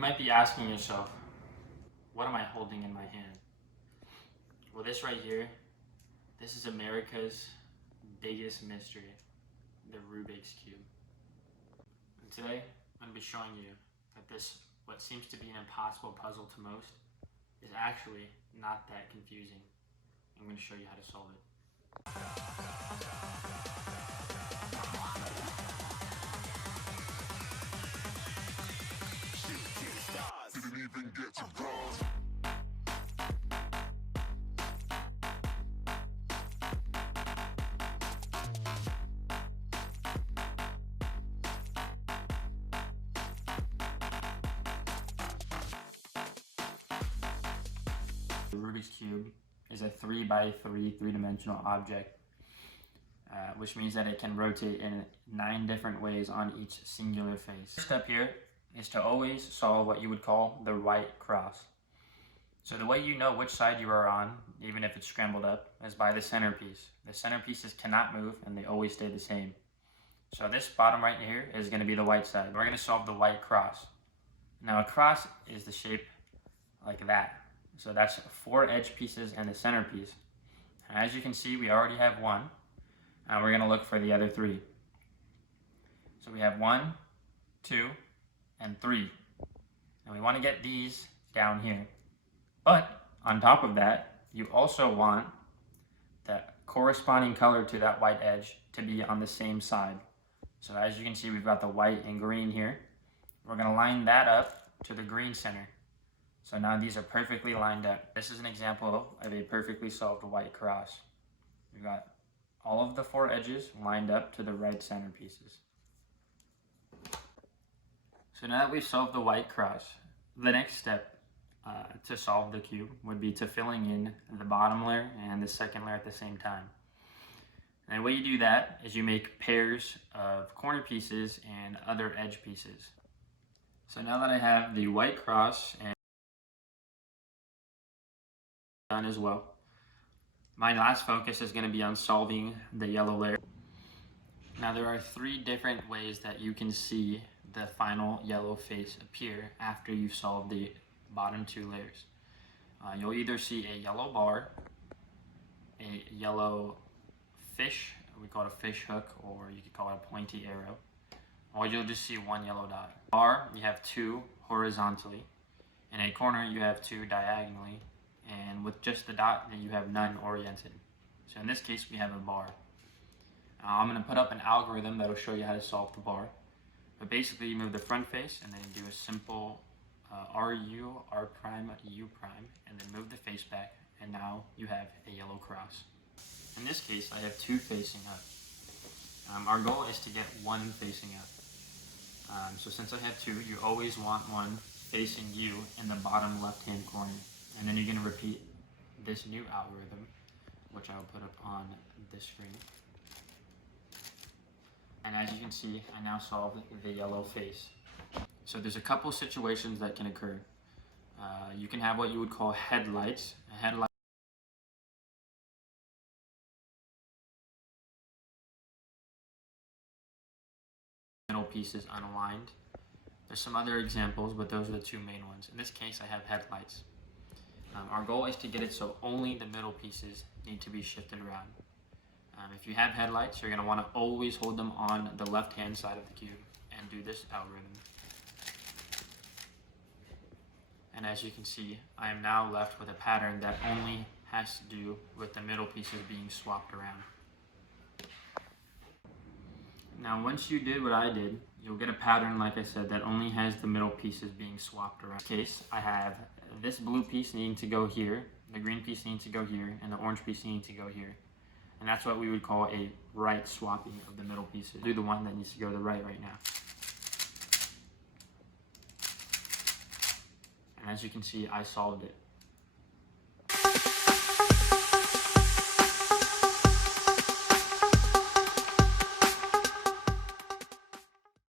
you might be asking yourself, what am I holding in my hand? Well, this right here, this is America's biggest mystery, the Rubik's Cube. And today, I'm going to be showing you that this, what seems to be an impossible puzzle to most, is actually not that confusing. I'm going to show you how to solve it. The Rubik's Cube is a 3x3 three-dimensional object, which means that it can rotate in 9 different ways on each singular face. First step here is to always solve what you would call the right cross. So the way you know which side you are on, even if it's scrambled up, is by the centerpiece. The centerpieces cannot move and they always stay the same. So this bottom right here is going to be the white side. We're going to solve the white cross. Now a cross is the shape like that. So that's 4 edge pieces and the centerpiece. As you can see, we already have 1. And we're going to look for the other 3. So we have 1, 2, and 3. And we want to get these down here. But on top of that, you also want the corresponding color to that white edge to be on the same side. So as you can see, we've got the white and green here. We're going to line that up to the green center. So now these are perfectly lined up. This is an example of a perfectly solved white cross. We've got all of the 4 edges lined up to the right centerpieces. So now that we've solved the white cross, the next step to solve the cube would be to filling in the bottom layer and the second layer at the same time. And the way you do that is you make pairs of corner pieces and other edge pieces. So now that I have the white cross and done as well, my last focus is going to be on solving the yellow layer. Now there are 3 different ways that you can see the final yellow face appear after you've solved the bottom 2 layers. You'll either see a yellow bar, a yellow fish, we call it a fish hook, or you could call it a pointy arrow, or you'll just see 1 yellow dot. Bar, you have 2 horizontally. In a corner, you have 2 diagonally. And with just the dot, then you have none oriented. So in this case, we have a bar. I'm going to put up an algorithm that will show you how to solve the bar. But basically, you move the front face and then do a simple RU, R prime, U prime, and then move the face back. And now you have a yellow cross. In this case, I have 2 facing up. Our goal is to get 1 facing up. So since I have 2, you always want 1 facing you in the bottom left-hand corner. And then you're going to repeat this new algorithm, which I'll put up on this screen. And as you can see, I now solved the yellow face. So there's a couple situations that can occur. You can have what you would call headlights. A headlight middle piece is unaligned. There's some other examples, but those are the 2 main ones. In this case, I have headlights. Our goal is to get it so only the middle pieces need to be shifted around. If you have headlights, you're going to want to always hold them on the left-hand side of the cube and do this algorithm. And as you can see, I am now left with a pattern that only has to do with the middle pieces being swapped around. Now, once you did what I did, you'll get a pattern, like I said, that only has the middle pieces being swapped around. In this case, I have this blue piece needing to go here, the green piece needing to go here, and the orange piece needing to go here. And that's what we would call a right swapping of the middle pieces. Do the one that needs to go to the right now. And as you can see, I solved it.